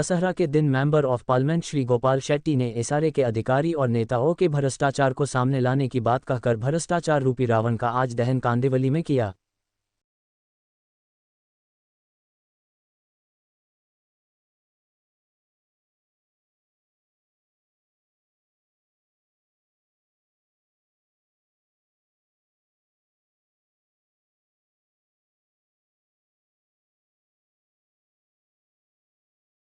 दशहरा के दिन member of parliament Shri Gopal Shetty ने एसआरए के अधिकारी और नेताओं के भ्रष्टाचार को सामने लाने की बात कहकर भ्रष्टाचार रूपी रावण का आज दहन कांदिवली में किया।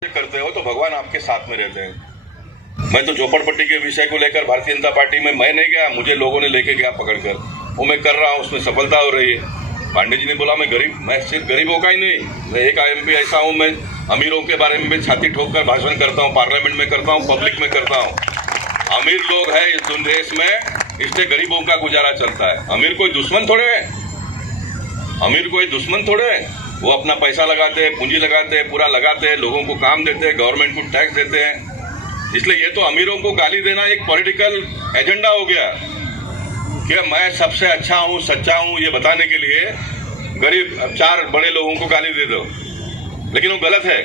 करते हो तो भगवान आपके साथ में रहते हैं। मैं तो झोपड़पट्टी के विषय को लेकर भारतीय जनता पार्टी में मैं नहीं गया, मुझे लोगों ने लेके गया पकड़कर, वो मैं कर रहा हूँ, उसमें सफलता हो रही है। पांडे जी ने बोला मैं सिर्फ गरीबों का ही नहीं, मैं एक एमपी ऐसा हूँ, मैं अमीरों के बारे में छाती ठोक कर भाषण करता हूँ, पार्लियामेंट में करता हूँ, पब्लिक में करता हूँ। अमीर लोग हैं इस देश में, इससे गरीबों का गुजारा चलता है। अमीर कोई दुश्मन थोड़े है, अमीर कोई दुश्मन थोड़े है। वो अपना पैसा लगाते हैं, पूंजी लगाते हैं, पूरा लगाते हैं, लोगों को काम देते हैं, गवर्नमेंट को टैक्स देते हैं। इसलिए ये तो अमीरों को गाली देना एक पॉलिटिकल एजेंडा हो गया कि मैं सबसे अच्छा हूँ, सच्चा हूँ, ये बताने के लिए गरीब चार बड़े लोगों को गाली दे दो। लेकिन वो गलत है।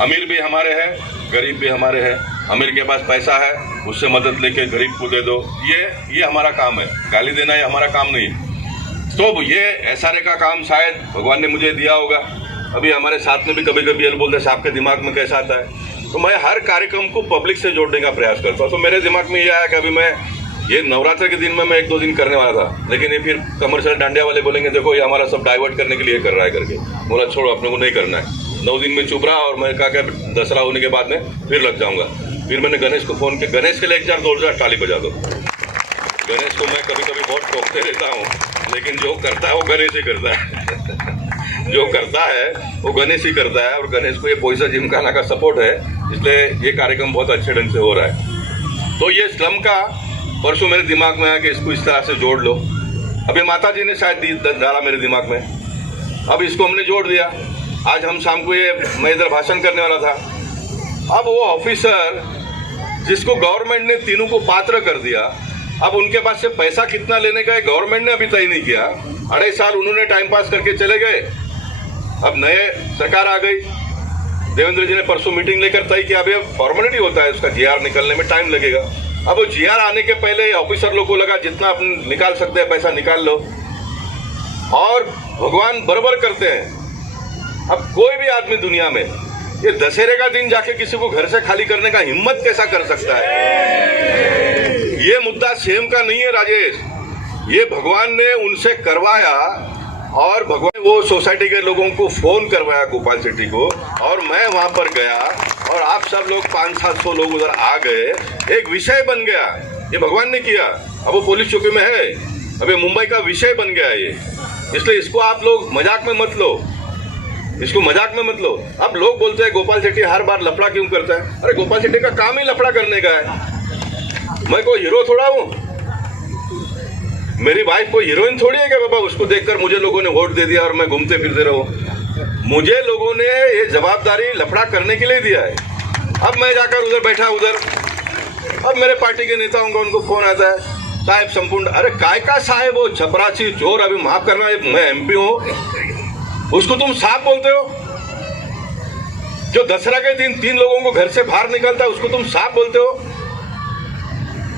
अमीर भी हमारे हैं, गरीब भी हमारे हैं। अमीर के पास पैसा है, उससे मदद लेके गरीब को दे दो, ये हमारा काम है। गाली देना ये हमारा काम नहीं। तो ये एसआरए का काम शायद भगवान ने मुझे दिया होगा। अभी हमारे साथ में भी कभी कभी ये बोलते हैं आपके दिमाग में कैसा आता है, तो मैं हर कार्यक्रम को पब्लिक से जोड़ने का प्रयास करता हूँ। तो मेरे दिमाग में ये आया कि अभी मैं ये नवरात्र के दिन में मैं 1-2 दिन करने वाला था, लेकिन ये फिर कमर्शियल डांडिया वाले बोलेंगे देखो ये हमारा सब डाइवर्ट करने के लिए कर रहा है करके। बोला छोड़ो, अपने को नहीं करना है। 9 दिन में चुप रहा और मैं कहा कि दशहरा होने के बाद में फिर लग जाऊंगा। फिर मैंने गणेश को फोन किया, गणेश के लिए 1-2 ताली बजा दो। गणेश को मैं कभी कभी बहुत टोकते रहता हूँ, लेकिन जो करता है वो गणेश ही करता है। जो करता है वो गणेश ही करता है, और गणेश को ये पैसा जिमखाना का सपोर्ट है, इसलिए ये कार्यक्रम बहुत अच्छे ढंग से हो रहा है। तो ये स्लम का परसों मेरे दिमाग में आया कि इसको इस तरह से जोड़ लो। अभी माता जी ने शायद डाला मेरे दिमाग में, अब इसको हमने जोड़ दिया। आज हम शाम को मैं इधर भाषण करने वाला था। अब वो ऑफिसर जिसको गवर्नमेंट ने तीनों को पात्र कर दिया, अब उनके पास से पैसा कितना लेने का है गवर्नमेंट ने अभी तय नहीं किया। 2.5 साल उन्होंने टाइम पास करके चले गए। अब नए सरकार आ गई, देवेंद्र जी ने परसों मीटिंग लेकर तय किया। अभी फॉर्मेलिटी होता है, उसका जीआर निकलने में टाइम लगेगा। अब वो जीआर आने के पहले ऑफिसर लोगों को लगा जितना अपन निकाल सकते हैं पैसा निकाल लो, और भगवान बराबर करते हैं। अब कोई भी आदमी दुनिया में ये दशहरे का दिन जाके किसी को घर से खाली करने का हिम्मत कैसा कर सकता है? ये मुद्दा सेम का नहीं है राजेश, ये भगवान ने उनसे करवाया, और भगवान वो सोसाइटी के लोगों को फोन करवाया गोपाल शेट्टी को, और मैं वहां पर गया और आप सब लोग 500-700 लोग उधर आ गए, एक विषय बन गया। ये भगवान ने किया। अब वो पुलिस चौकी में है, अब ये मुंबई का विषय बन गया ये। इसलिए इसको आप लोग मजाक में मत लो, इसको मजाक में मत लो। अब लोग बोलते हैं गोपाल शेट्टी हर बार लफड़ा क्यों करता है? अरे गोपाल शेट्टी का काम ही लफड़ा करने का है। मैं कोई हीरो थोड़ा हूँ, मेरी वाइफ कोई हीरोइन थोड़ी है क्या बाबा उसको देखकर मुझे लोगों ने वोट दे दिया और मैं घूमते फिरते रहूं? मुझे लोगों ने ये जवाबदारी लफड़ा करने के लिए दिया है। अब मैं जाकर उधर बैठा उधर, अब मेरे पार्टी के नेताओं का उनको फोन आता है, साहब संपूर्ण, अरे काय का साहब वो छपरासी चोर, अभी माफ करना मैं एमपी हूँ, उसको तुम साहब बोलते हो? जो दशहरा के दिन 3 लोगों को घर से बाहर निकलता है उसको तुम साहब बोलते हो?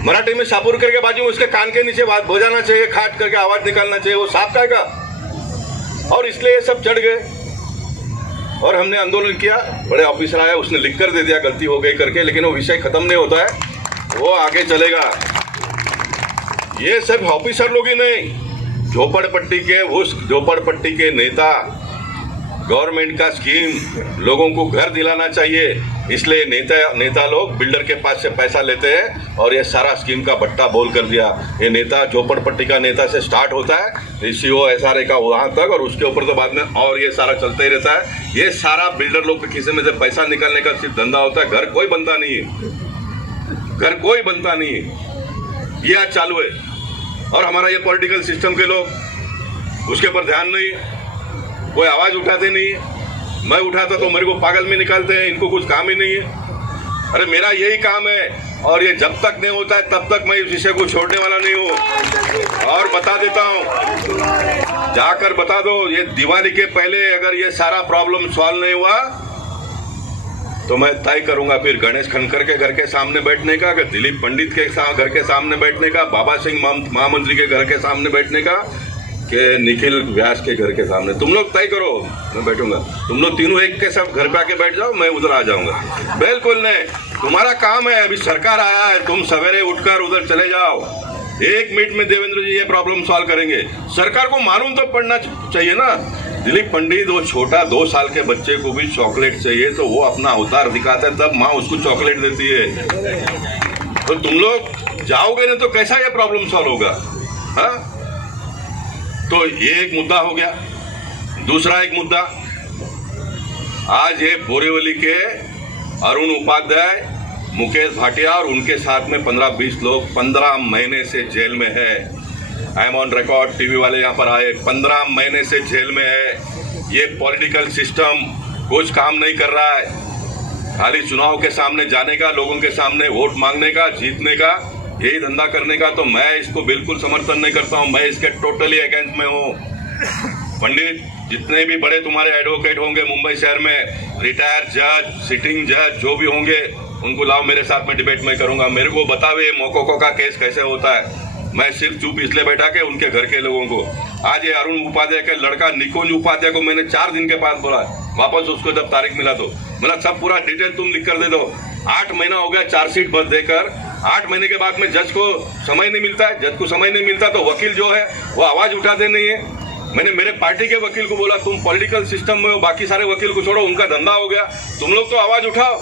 मराठी में शापुर करके बाजू उसके कान के नीचे बात बजाना चाहिए, खाट करके आवाज निकालना चाहिए, वो साफ का। और इसलिए ये सब चढ़ गए और हमने आंदोलन किया। बड़े ऑफिसर आया, उसने लिख कर दे दिया गलती हो गई करके, लेकिन वो विषय खत्म नहीं होता है, वो आगे चलेगा। ये सब ऑफिसर लोग ही नहीं, झोपड़पट्टी के नेता, गवर्नमेंट का स्कीम लोगों को घर दिलाना चाहिए, इसलिए नेता लोग बिल्डर के पास से पैसा लेते हैं और ये सारा स्कीम का बट्टा बोल कर दिया। ये नेता झोपड़पट्टी का नेता से स्टार्ट होता है, सीओ एसआरए का वहां तक, और उसके ऊपर तो बाद में और ये सारा चलता ही रहता है। ये सारा बिल्डर लोग के खिस्से में से पैसा निकालने का सिर्फ धंधा होता है। घर कोई बनता नहीं है, घर कोई बनता नहीं है, ये आज चालू है। और हमारा ये पॉलिटिकल सिस्टम के लोग उसके ऊपर ध्यान नहीं, कोई आवाज उठाते नहीं। मैं उठाता तो मेरे को पागल में निकालते हैं, इनको कुछ काम ही नहीं है। अरे मेरा यही काम है, और ये जब तक नहीं होता है तब तक मैं इस विषय को छोड़ने वाला नहीं हूँ। और बता देता हूँ, जाकर बता दो, ये दिवाली के पहले अगर ये सारा प्रॉब्लम सॉल्व नहीं हुआ तो मैं तय करूंगा फिर गणेश खनकर के घर के सामने बैठने का, कि दिलीप पंडित के घर के सामने बैठने का, बाबा सिंह महामंत्री के घर के सामने बैठने का, कि निखिल व्यास के घर के सामने। तुम लोग तय करो, मैं बैठूंगा। तुम लोग तीनों एक के सब घर पे आके बैठ जाओ, मैं उधर आ जाऊंगा। बिल्कुल नहीं, तुम्हारा काम है, अभी सरकार आया है, तुम सवेरे उठकर उधर चले जाओ। 1 मिनट में देवेंद्र जी ये प्रॉब्लम सॉल्व करेंगे। सरकार को मालूम तो पड़ना चाहिए ना। दिलीप पंडित वो छोटा 2 साल के बच्चे को भी चॉकलेट चाहिए तो वो अपना अवतार दिखाता है, तब माँ उसको चॉकलेट देती है। तो तुम लोग जाओगे ना तो कैसा ये प्रॉब्लम सॉल्व होगा? हाँ, तो ये एक मुद्दा हो गया। दूसरा एक मुद्दा, आज ये बोरीवली के अरुण उपाध्याय, मुकेश भाटिया और उनके साथ में 15-20 लोग 15 महीने से जेल में है। I am on record, TV वाले यहाँ पर आए, 15 महीने से जेल में है। ये पॉलिटिकल सिस्टम कुछ काम नहीं कर रहा है। खाली चुनाव के सामने जाने का, लोगों के सामने वोट मांगने का, जीतने का, यही धंधा करने का। तो मैं इसको बिल्कुल समर्थन नहीं करता हूँ, मैं इसके टोटली अगेंस्ट में हूँ। पंडित, जितने भी बड़े तुम्हारे एडवोकेट होंगे मुंबई शहर में, रिटायर्ड जज, सिटिंग जज जो भी होंगे, उनको लाओ मेरे साथ में, डिबेट में करूंगा। मेरे को बताओ ये मोकोको का केस कैसे होता है। मैं सिर्फ चुप इसलिए बैठा के उनके घर के लोगों को, आज ये अरुण उपाध्याय के लड़का निकुंज उपाध्याय को मैंने 4 दिन के बाद बोला, वापस उसको जब तारीख मिला तो मतलब सब पूरा डिटेल तुम लिख कर दे दो। 8 महीना हो गया चार्जशीट बस देकर, 8 महीने के बाद में जज को समय नहीं मिलता है। जज को समय नहीं मिलता तो वकील जो है वो आवाज उठाते नहीं है। मैंने मेरे पार्टी के वकील को बोला, तुम पॉलिटिकल सिस्टम में हो, बाकी सारे वकील को छोड़ो, उनका धंधा हो गया, तुम लोग तो आवाज उठाओ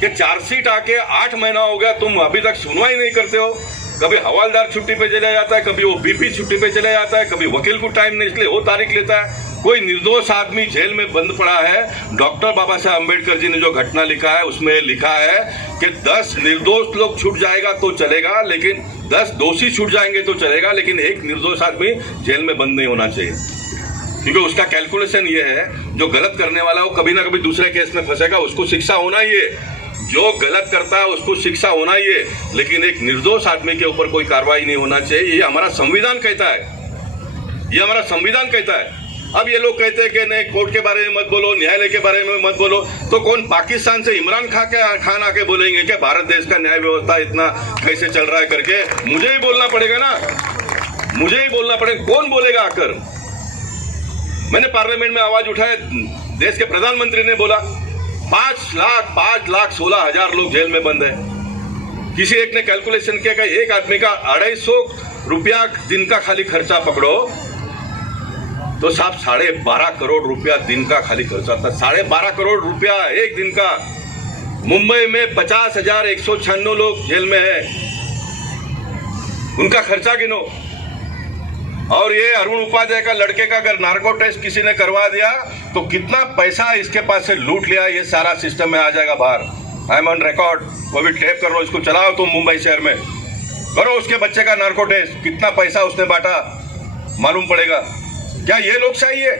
कि चार्जशीट आके 8 महीना हो गया, तुम अभी तक सुनवाई नहीं करते हो। कभी हवालदार छुट्टी पे चले जाता है, कभी वो बीपी छुट्टी पे चले जाता है, कभी वकील को टाइम नहीं, इसलिए वो तारीख लेता है। कोई निर्दोष आदमी जेल में बंद पड़ा है। डॉक्टर बाबा साहब अम्बेडकर जी ने जो घटना लिखा है उसमें लिखा है कि 10 निर्दोष लोग छूट जाएगा तो चलेगा, लेकिन 10 दोषी छूट जाएंगे तो चलेगा, लेकिन एक निर्दोष आदमी जेल में बंद नहीं होना चाहिए। क्योंकि उसका कैलकुलेशन ये है, जो गलत करने वाला हो कभी ना कभी दूसरे केस में फंसेगा, उसको शिक्षा होना ही है। जो गलत करता है उसको शिक्षा होना ही है, लेकिन एक निर्दोष आदमी के ऊपर कोई कार्रवाई नहीं होना चाहिए। ये हमारा संविधान कहता है, ये हमारा संविधान कहता है। अब ये लोग कहते हैं कि नहीं, कोर्ट के बारे में मत बोलो, न्यायालय के बारे में मत बोलो। तो कौन पाकिस्तान से इमरान खान आके बोलेंगे कि भारत देश का न्याय व्यवस्था इतना कैसे चल रहा है करके? मुझे ही बोलना पड़ेगा ना, मुझे ही बोलना पड़ेगा। कौन बोलेगा आकर? मैंने पार्लियामेंट में आवाज उठाया, देश के प्रधानमंत्री ने बोला 5,16,000 लोग जेल में बंद है। किसी एक ने कैलकुलेशन किया कि एक आदमी का 250 रुपया दिन का खाली खर्चा पकड़ो तो साहब 12.5 करोड़ रुपया दिन का खाली खर्चा था। 12.5 करोड़ रुपया एक दिन का। मुंबई में 50,196 लोग जेल में है, उनका खर्चा गिनो। और ये अरुण उपाध्याय का लड़के का अगर नार्को टेस्ट किसी ने करवा दिया तो कितना पैसा इसके पास से लूट लिया, ये सारा सिस्टम में आ जाएगा बाहर। आई एम ऑन रिकॉर्ड, वो भी टेप कर लो, इसको चलाओ तुम मुंबई शहर में, करो उसके बच्चे का नार्को टेस्ट, कितना पैसा उसने बांटा मालूम पड़ेगा। क्या ये लोकशाही है?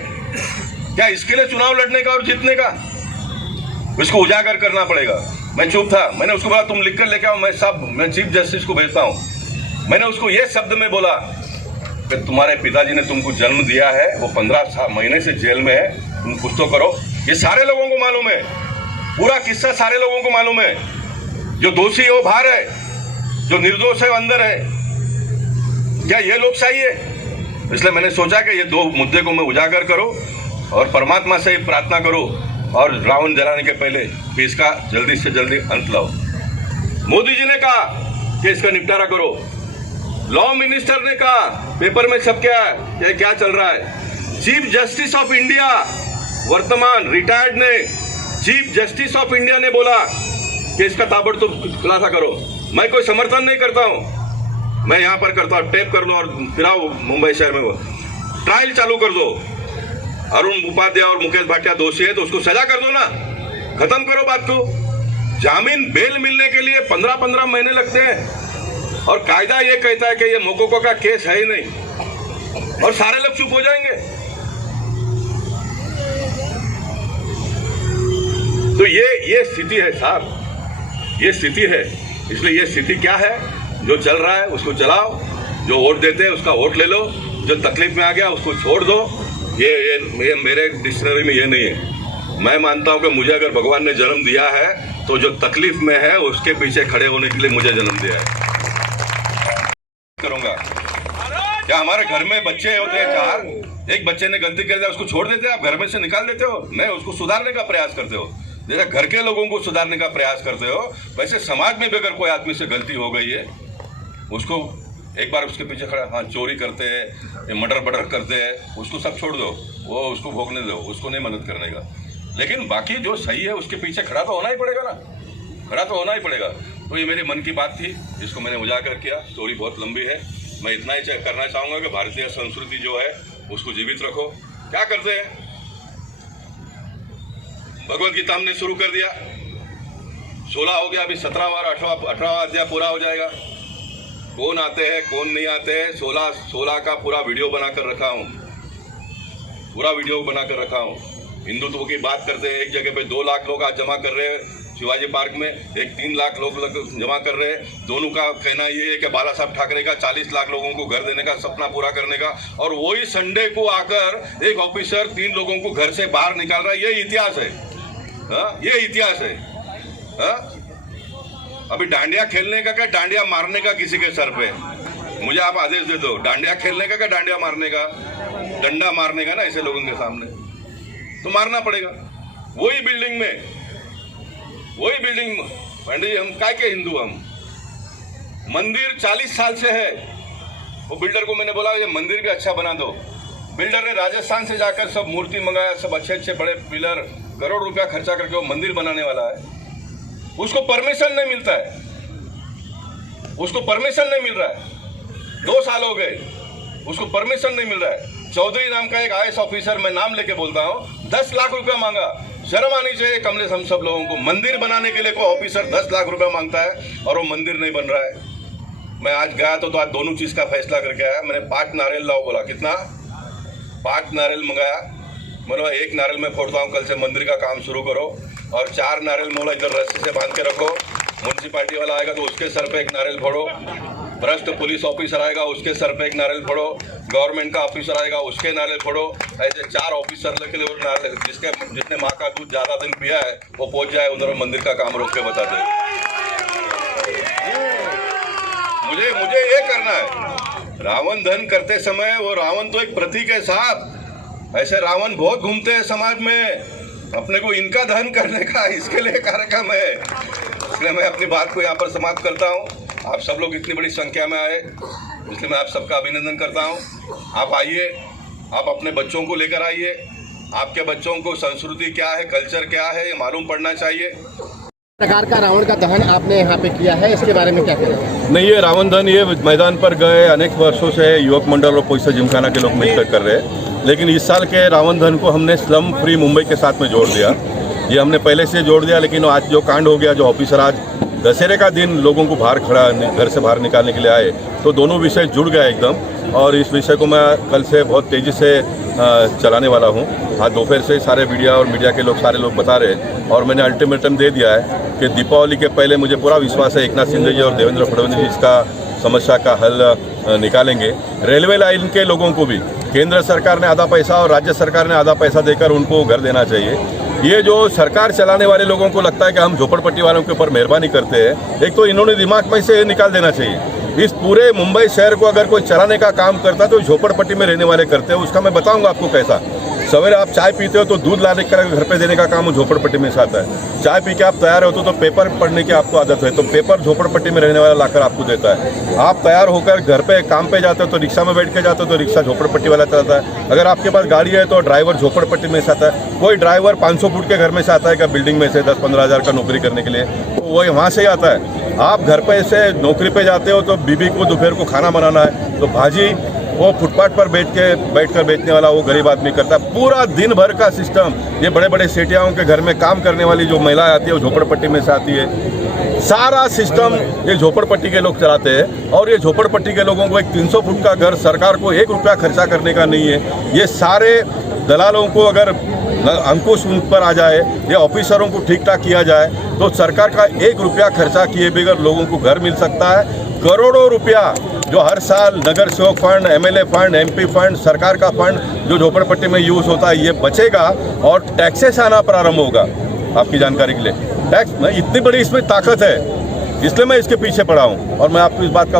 क्या इसके लिए चुनाव लड़ने का और जीतने का? इसको उजागर करना पड़ेगा। मैं चुप था, मैंने उसको बोला तुम लिख कर लेके आओ, मैं चीफ जस्टिस को भेजता हूं। मैंने उसको ये शब्द में बोला कि तुम्हारे पिताजी ने तुमको जन्म दिया है, वो 15 महीने से जेल में है, तुम कुछ तो करो। ये सारे लोगों को मालूम है, पूरा किस्सा सारे लोगों को मालूम है। जो दोषी है वो बाहर है, जो निर्दोष है वो अंदर है। क्या ये लोकशाही है? इसलिए मैंने सोचा कि ये 2 मुद्दे को मैं उजागर करूं और परमात्मा से प्रार्थना करूं और रावण जलाने के पहले कि इसका जल्दी से जल्दी अंत लाओ। मोदी जी ने कहा कि इसका निपटारा करो, लॉ मिनिस्टर ने कहा, पेपर में छप गया ये क्या चल रहा है। चीफ जस्टिस ऑफ इंडिया वर्तमान रिटायर्ड ने, चीफ जस्टिस ऑफ इंडिया ने बोला कि इसका ताबड़तोड़ खुलासा करो। मैं कोई समर्थन नहीं करता हूं, मैं यहां पर करता हूं, टेप कर लो और फिराओ मुंबई शहर में, वो ट्रायल चालू कर दो। अरुण उपाध्याय और मुकेश भाटिया दोषी है तो उसको सजा कर दो ना, खत्म करो बात को। जामीन बेल मिलने के लिए 15-15 महीने लगते हैं और कायदा ये कहता है कि ये मोकोको का केस है ही नहीं, और सारे लोग चुप हो जाएंगे। तो ये स्थिति है साहब, ये स्थिति है। इसलिए ये स्थिति क्या है, जो चल रहा है उसको चलाओ, जो वोट देते हैं उसका वोट ले लो, जो तकलीफ में आ गया उसको छोड़ दो। ये मेरे डिक्शनरी में ये नहीं है। मैं मानता हूं कि मुझे अगर भगवान ने जन्म दिया है तो जो तकलीफ में है उसके पीछे खड़े होने के लिए मुझे जन्म दिया है। करूंगा क्या हमारे घर में बच्चे होते हैं 4, एक बच्चे ने गलती कर दिया उसको छोड़ देते हो, आप घर में से निकाल देते हो? नहीं, उसको सुधारने का प्रयास करते हो। जैसे घर के लोगों को सुधारने का प्रयास करते हो, वैसे समाज में भी अगर कोई आदमी से गलती हो गई है उसको एक बार उसके पीछे खड़ा, हाँ चोरी करते हैं, मर्डर बर्डर करते हैं, उसको सब छोड़ दो, वो उसको भोगने दो, उसको नहीं मदद करने का। लेकिन बाकी जो सही है उसके पीछे खड़ा तो होना ही पड़ेगा ना, खड़ा तो होना ही पड़ेगा। तो ये मेरी मन की बात थी, इसको मैंने उजागर किया। स्टोरी बहुत लंबी है, मैं इतना ही करना चाहूँगा कि भारतीय संस्कृति जो है उसको जीवित रखो। क्या करते हैं, भगवत गीता हमने शुरू कर दिया, 16 हो गया, अभी 17वां 18वां अध्याय पूरा हो जाएगा। कौन आते हैं कौन नहीं आते हैं, 16 का पूरा वीडियो बनाकर रखा हूँ, पूरा वीडियो बनाकर रखा हूँ। हिंदुत्व की बात करते हैं, एक जगह पे 2 लाख लोग आज जमा कर रहे हैं शिवाजी पार्क में, एक 3 लाख लोग जमा कर रहे हैं। दोनों का कहना ये है कि बाला साहब ठाकरे का 40 लाख लोगों को घर देने का सपना पूरा करने का, और वही संडे को आकर एक ऑफिसर 3 लोगों को घर से बाहर निकाल रहा है। ये इतिहास है, ये इतिहास है। अभी डांडिया खेलने का क्या डांडिया मारने का किसी के सर पे? मुझे आप आदेश दे दो, डांडिया खेलने का क्या डांडिया मारने का? डंडा मारने का ना ऐसे लोगों के सामने तो मारना पड़ेगा। वही बिल्डिंग पंडित जी, हम काय के हिंदू, हम मंदिर 40 साल से है। वो बिल्डर को मैंने बोला ये मंदिर भी अच्छा बना दो। बिल्डर ने राजस्थान से जाकर सब मूर्ति मंगाया, सब अच्छे बड़े पिलर, करोड़ रुपया खर्चा करके वो मंदिर बनाने वाला है। उसको परमिशन नहीं मिलता है, उसको परमिशन नहीं मिल रहा है। 2 साल हो गए, उसको परमिशन नहीं मिल रहा है। चौधरी नाम का एक IAS ऑफिसर, मैं नाम लेके बोलता हूँ, 10 लाख रुपया मांगा। शर्म आनी चाहिए कमलेश हम सब लोगों को। मंदिर बनाने के लिए कोई ऑफिसर 10 लाख रुपया मांगता है और वो मंदिर नहीं बन रहा है। मैं आज गया तो आज दोनों चीज का फैसला करके आया। मैंने 5 नारियल लाओ बोला, कितना? 5 नारियल मंगाया। मतलब 1 नारियल मैं फोड़ता हूँ, कल से मंदिर का काम शुरू करो। और 4 नारियल मोला इधर रस्सी से बांध के रखो। म्यूनसिपालिटी वाला आएगा तो उसके सर पे 1 नारियल फोड़ो। भ्रष्ट पुलिस ऑफिसर आएगा उसके सर पे 1 नारियल फोड़ो। गवर्नमेंट का ऑफिसर आएगा उसके नारियल फोड़ो। ऐसे 4 ऑफिसर लेके नारियल, जिसने माँ का दूध ज्यादा दिन पिया है वो पहुंच जाए उधर, मंदिर का काम रोक के बता दे। मुझे ये करना है। रावण दहन करते समय वो रावण तो एक प्रतीक है साहब, ऐसे रावण बहुत घूमते हैं समाज में। अपने को इनका दहन करने का इसके लिए कार्यक्रम है। इसलिए मैं अपनी बात को यहाँ पर समाप्त करता हूँ। आप सब लोग इतनी बड़ी संख्या में आए, इसलिए मैं आप सबका अभिनंदन करता हूँ। आप आइए, आप अपने बच्चों को लेकर आइए। आपके बच्चों को संस्कृति क्या है, कल्चर क्या है, ये मालूम पड़ना चाहिए। प्रकार का रावण का दहन आपने यहाँ पे किया है, इसके बारे में क्या कहें? नहीं, ये रावण दहन ये मैदान पर गए अनेक वर्षों से युवक मंडल और पैसा जिमखाना के लोग मिलकर कर रहे हैं, लेकिन इस साल के रावण दहन को हमने स्लम फ्री मुंबई के साथ में जोड़ दिया। ये हमने पहले से जोड़ दिया, लेकिन आज जो कांड हो गया, जो ऑफिसर आज दशहरे का दिन लोगों को बाहर खड़ा घर से बाहर निकालने के लिए आए, तो दोनों विषय जुड़ गए एकदम। और इस विषय को मैं कल से बहुत तेज़ी से चलाने वाला हूँ। आज दोपहर से सारे मीडिया और मीडिया के लोग सारे लोग बता रहे हैं, और मैंने अल्टीमेटम दे दिया है कि दीपावली के पहले मुझे पूरा विश्वास है एकनाथ शिंदे जी और देवेंद्र फडणवीस जी इसका समस्या का हल निकालेंगे। रेलवे लाइन के लोगों को भी केंद्र सरकार ने आधा पैसा और राज्य सरकार ने आधा पैसा देकर उनको घर देना चाहिए। ये जो सरकार चलाने वाले लोगों को लगता है कि हम झोपड़पट्टी वालों के ऊपर मेहरबानी करते हैं, एक तो इन्होंने दिमाग में से निकाल देना चाहिए। इस पूरे मुंबई शहर को अगर कोई चलाने का काम करता है तो झोपड़पट्टी में रहने वाले करते हैं। उसका मैं बताऊंगा आपको कैसा। सवेरे आप चाय पीते हो तो दूध लाने कर घर पे देने का काम झोपड़पट्टी में से आता है। चाय पी के आप तैयार होते हो तो पेपर पढ़ने की आपको आदत है, तो पेपर झोपड़पट्टी में रहने वाला लाकर आपको देता है। आप तैयार होकर घर पे काम पे जाते हो तो रिक्शा में बैठ के जाते हो तो रिक्शा झोपड़पट्टी वाला चलाता है। अगर आपके पास गाड़ी है तो ड्राइवर झोपड़पट्टी में से आता है। कोई ड्राइवर 500 फुट के घर में से आता है क्या, बिल्डिंग में से 10-15 हज़ार का नौकरी करने के लिए, तो वही वहाँ से ही आता है। आप घर पे से नौकरी पे जाते हो तो बीबी को दोपहर को खाना बनाना है, तो भाजी वो फुटपाथ पर बैठकर बेचने वाला वो गरीब आदमी करता है। पूरा दिन भर का सिस्टम ये बड़े बड़े सेठियाओं के घर में काम करने वाली जो महिला आती है वो झोपड़पट्टी में से आती है। सारा सिस्टम ये झोपड़पट्टी के लोग चलाते हैं। और ये झोपड़पट्टी के लोगों को एक 300 फुट का घर सरकार को 1 रुपया खर्चा करने का नहीं है। ये सारे दलालों को अगर अंकुश उन पर आ जाए, ये ऑफिसरों को ठीक ठाक किया जाए तो सरकार का 1 रुपया खर्चा किए बगैर लोगों को घर मिल सकता है। करोड़ों रुपया जो हर साल नगर सेवक fund, MLA fund, MP fund, सरकार का फंड जो झोपड़पट्टी में यूज होता है ये बचेगा और टैक्सेस आना प्रारंभ होगा। आपकी जानकारी के लिए टैक्स में इतनी बड़ी इसमें ताकत है, इसलिए मैं इसके पीछे पड़ा हूँ। और मैं आपको इस बात का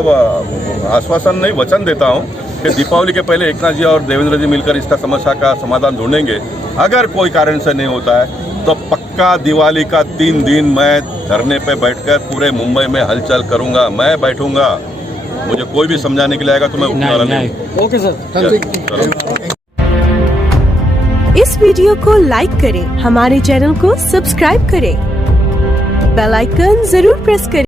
आश्वासन नहीं वचन देता हूँ कि दीपावली के पहले एकनाथ जी और देवेंद्र जी मिलकर इसका समस्या का समाधान ढूंढेंगे। अगर कोई कारण से नहीं होता है तो पक्का दिवाली का 3 दिन मैं धरने पे बैठकर पूरे मुंबई में हलचल करूंगा। मैं बैठूंगा, मुझे कोई भी समझाने के लिए आएगा तो मैं उठने वाला नहीं। ओके सर, इस वीडियो को लाइक करें, हमारे चैनल को सब्सक्राइब करें, बेल आइकन जरूर प्रेस करें।